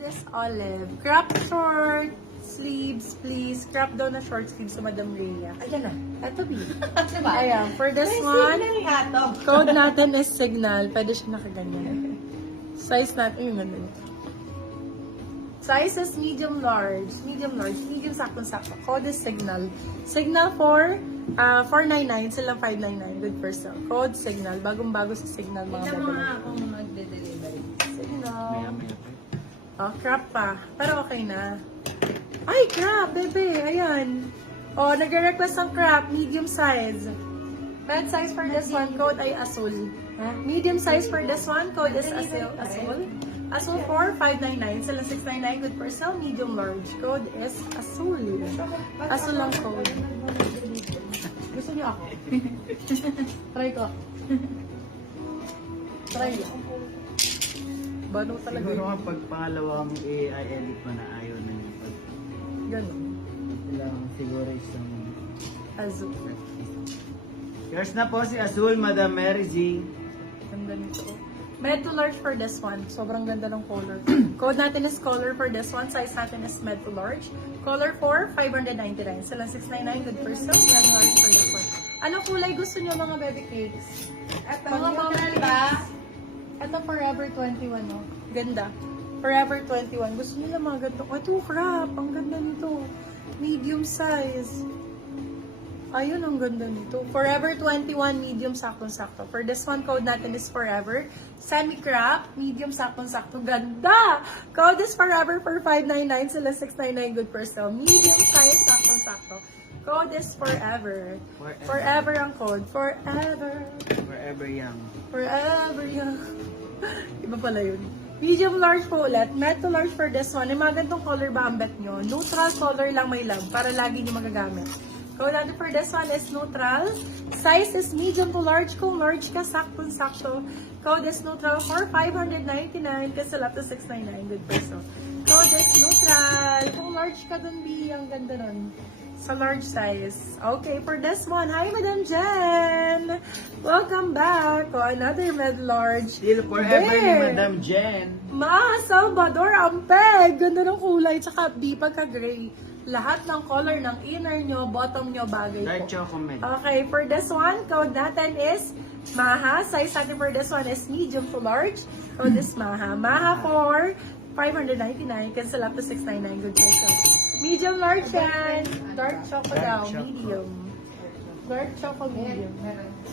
Code is olive. Crop short sleeves, please. Crop daw na short sleeves sa Madam Rhea. Ayan na. Ito, B. Diba? Ayan, for this one, code natin is signal. Pwede siya nakaganyan. Size natin, yung ganun. Size is medium large. Medium large. Medium sakto-sakto. Code is signal. Signal for 499. Silang 599. Good person. Code signal. Bagong-bago sa signal, mga Ito bebe. mga akong magde-delivery. Signal. Oh, crop pa. Pero okay na. Ay, crop, bebe. Ayan. Oh, nag-request ng crop. Medium size. Red size for this one. Code ay asul. Medium size for this one. Code is asul. Asul for 599. Sila 699. Good personal. Medium large. Code is asul. Asul lang code. Gusto niyo ako? Try ko. Try ko. Bano talaga Siguro yun. nga pag pangalawang i-edit mo na ayaw na niya. Pag Ganun. kailangan siguro isang... Azul. Yours na po si Azul, Madam Mary G. Ganda nito. Med to large for this one. Sobrang ganda ng color. Code natin is color for this one. Size natin is med to large. Color for 599. Sila 699. Good person. Med large for this one. Anong kulay gusto niyo mga baby cakes? Ito, mga bawal ba? Ito Forever 21, no? Ganda. Forever 21. Gusto niyo lang mga ganito. Ito, crap. Ang ganda nito. Medium size. Ayun, ang ganda nito. Forever 21, medium saktong-sakto. For this one, code natin is Forever. Semi-crop, medium saktong-sakto. Ganda! Code is Forever for 599. Sila 699. Good personal. Medium size, saktong-sakto. Code is Forever. Forever ang code. Forever. Forever young. Forever young. Iba pala yun. Medium large po ulit. Med to large for this one. Yung mga ganitong color ba ang bet nyo? Neutral color lang may love para lagi nyo magagamit. Code natin for this one is neutral. Size is medium to large. Kung large ka, saktong-sakto. Code is neutral for 599 kasi lap to 699. Good peso. Code is neutral. Kung large ka dun, B, ang ganda nun. Sa large size. Okay, for this one, hi Madam Jen! Welcome back to another med large. Still forever ni There. Madam Jen. Ma, Salvador, ampeg! Ganda ng kulay, tsaka B pagka-gray. Lahat ng color ng inner nyo, bottom nyo, bagay Dark po. chocolate. Okay, for this one, code natin is Maha. Size natin for this one is medium to large. Code is Maha. Maha for 599. Cancel up to 699. Good person. Medium large yan. Dark chocolate daw. Medium. Dark chocolate medium.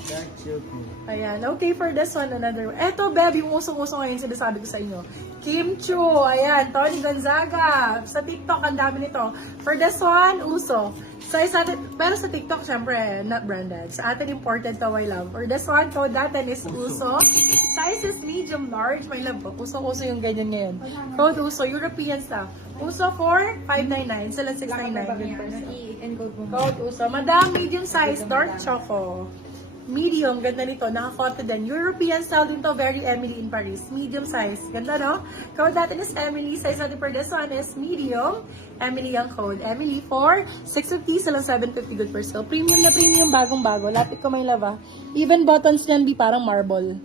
Dark chocolate. Ayan. Okay, for this one, another one. Eto, Beb, yung usong-usong ngayon sinasabi ko sa inyo. Kim Chu. Ayan. Tony Gonzaga. Sa TikTok, ang dami nito. For this one, uso. Size natin, pero sa TikTok, syempre, not branded. Sa atin, imported to, I love. For this one, code natin is uso. Size is medium large. My love po. Uso-uso yung ganyan ngayon. Code uso. European stuff. Uso for 599. Sila 699. Good person. I-encode mo. Code uso. Madam, medium size, dark choco. Medium, ganda nito. Naka-cotton din. European style din to. Very Emily in Paris. Medium size. Ganda, no? Code natin is Emily. Size natin for this one is medium. Emily ang code. Emily for 650. Silang 750. Good for sale. Premium na premium. Bagong-bago. Lapit ko may lava. Even buttons niyan, di parang marble.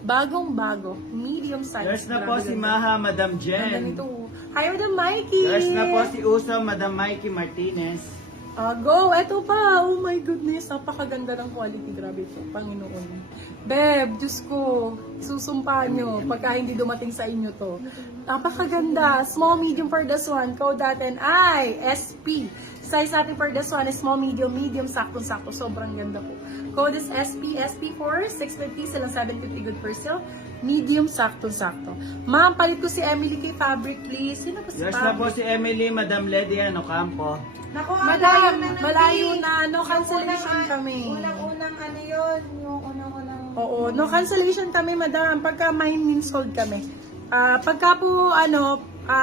Bagong-bago. Medium size. Yours na po Grabe si ganda. Maha, Madam Ganda Jen. nito. Hi, Madam Mikey. Yours na po si Uso, Madam Mikey Martinez. Go! Eto pa! Oh my goodness! Napakaganda ng quality. Grabe ito. Panginoon. Beb, Diyos ko, susumpa nyo pagka hindi dumating sa inyo to. Napakaganda. Small, medium for this one. Code natin ay SP. Size natin for this one is small, medium, medium, saktong-sakto. Sobrang ganda po. Code is SP. SP for 650. Silang 750. Good for sale. Medium, saktong-sakto. Ma'am, palit ko si Emily kay Fabric, please. Sino ba si Yours na po Fabric? si Emily, Madam Ledia Ocampo. Naku, Malayo na. No cancellation kami. Unang-unang ano yun, yung unang-unang... Oo, no cancellation kami, madam. Pagka mine means sold kami. Pagka po,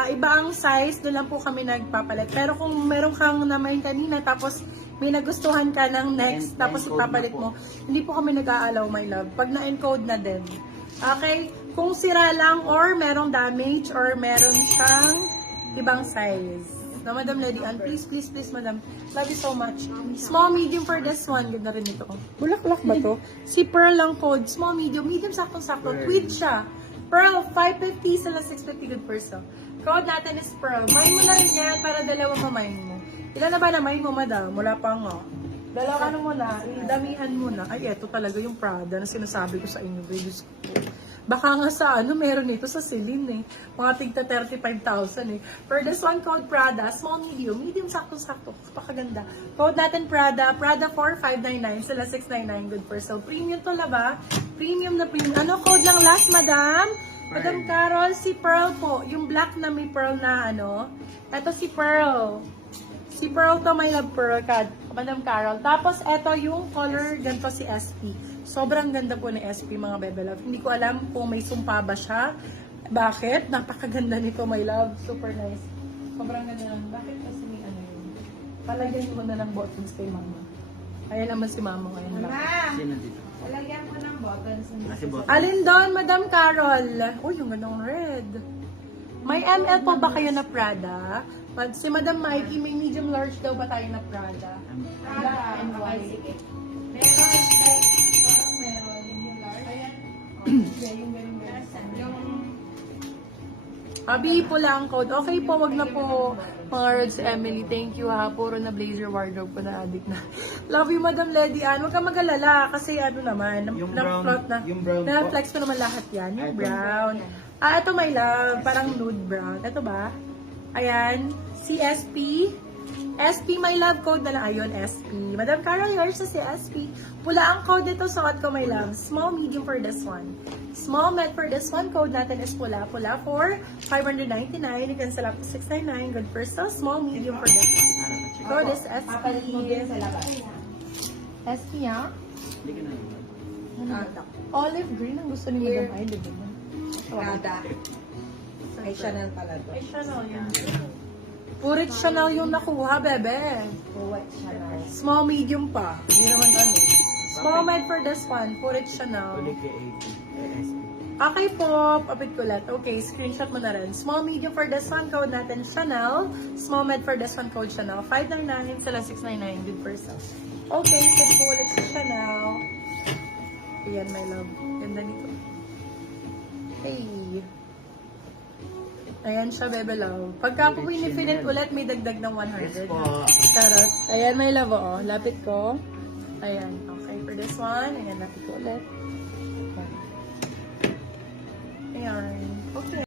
iba ang size, doon lang po kami nagpapalit. Pero kung meron kang na-mine kanina, tapos may nagustuhan ka ng next, tapos Na-encode ipapalit na po. mo, hindi po kami nag-aalaw, my love. Pag na-encode na din. Okay? Kung sira lang, or merong damage, or meron siyang ibang size. No, Madam Lady Ann, please, please, please, Madam. Love you so much. Small, medium for this one. Ganda rin ito. Bulaklak ba to? Si Pearl lang code. Small, medium. Medium, saktong-sakto. Pearl. Tweet siya. Pearl, 550 sila 650 good person. Code natin is Pearl. Mine mo na rin yan para dalawa mamain mo. Ilan na ba na mine mo, madam? Wala pa nga. Dalawa ano mo na, damihan mo na. Ay, eto talaga yung Prada na sinasabi ko sa inyo. Diyos ko. Baka nga sa ano, meron ito sa Celine eh. Mga tigta 35,000 eh. For this one, code Prada, small, medium. Medium, sakto-sakto. Pakaganda. Code natin Prada. Prada 4599. Sila 699. Good for sale. Premium to laba. Premium na premium. Ano code lang last, madam? Madam Carol, si Pearl po. Yung black na may pearl na ano. Ito si Pearl. Si Pearl to, my love Pearl. Madam Carol. Tapos, ito yung color, ganito si SP. Sobrang ganda po ni SP, mga bebe love. Hindi ko alam kung may sumpa ba siya. Bakit? Napakaganda nito, my love. Super nice. Sobrang ganda lang. Bakit kasi may ano yun? Palagyan mo na ng buttons kay mama. Kaya naman si mama ngayon lang. Ma, Sino dito? lalagyan mo ng buttons. Kasi bot. Alin doon, Madam Carol? Uy, yung gandang red. May ML po ba kayo na Prada? Si Madam Mikey, may medium large daw ba tayo na Prada? Black and white. Meron, like, parang meron. Medium large. Ayan. Yeah, yung ganun. Abi po lang code. Okay po, wag na po. Mga Rods Emily, thank you ha. Puro na blazer wardrobe po na addict na. Love you, Madam Lady Ann. Huwag ka mag-alala kasi ano naman, Yung brown, na-float na. yung brown po. Na-flex ko naman lahat yan. Yung Ay, brown. Ito my love. Parang nude brown. Ito ba? Ayan. CSP. SP, my love, code na lang. Ayun, SP. Madam Carol, yours na si SP. Pula ang code dito, suot ko, my love. Small, medium for this one. Small, med for this one. Code natin is pula. Pula for 599. You can sell up to 699. Good for so small, medium for this one. Code is SP. Papalit mo din sa labas. SP, ha? Hindi ka na yun. Olive green ang gusto ni Madam Ay, di ba? Prada. Ay, Chanel pala to. Ay, Chanel yan. Purit Chanel yung nakuha, bebe. White Chanel. Small, medium pa. Hindi naman ano. Small med for this one. Purit Chanel. Ulit kay 80. SP. Okay po. Papit ko lahat. Okay, screenshot mo na rin. Small, medium for this one. Code natin Chanel. Small med for this one. Code Chanel. 599 sila 699. Good for sale. Okay, pwede po ulit sa Chanel. Ayan, my love. Ganda nito. Hey. Ayan siya, bebe love. Pagka po pinipilit ulit, may dagdag ng 100. Yes po. Charot. Ayan, may love, oh. Lapit ko. Ayan. Okay, for this one. Ayan, lapit ko ulit. Ayan. Okay.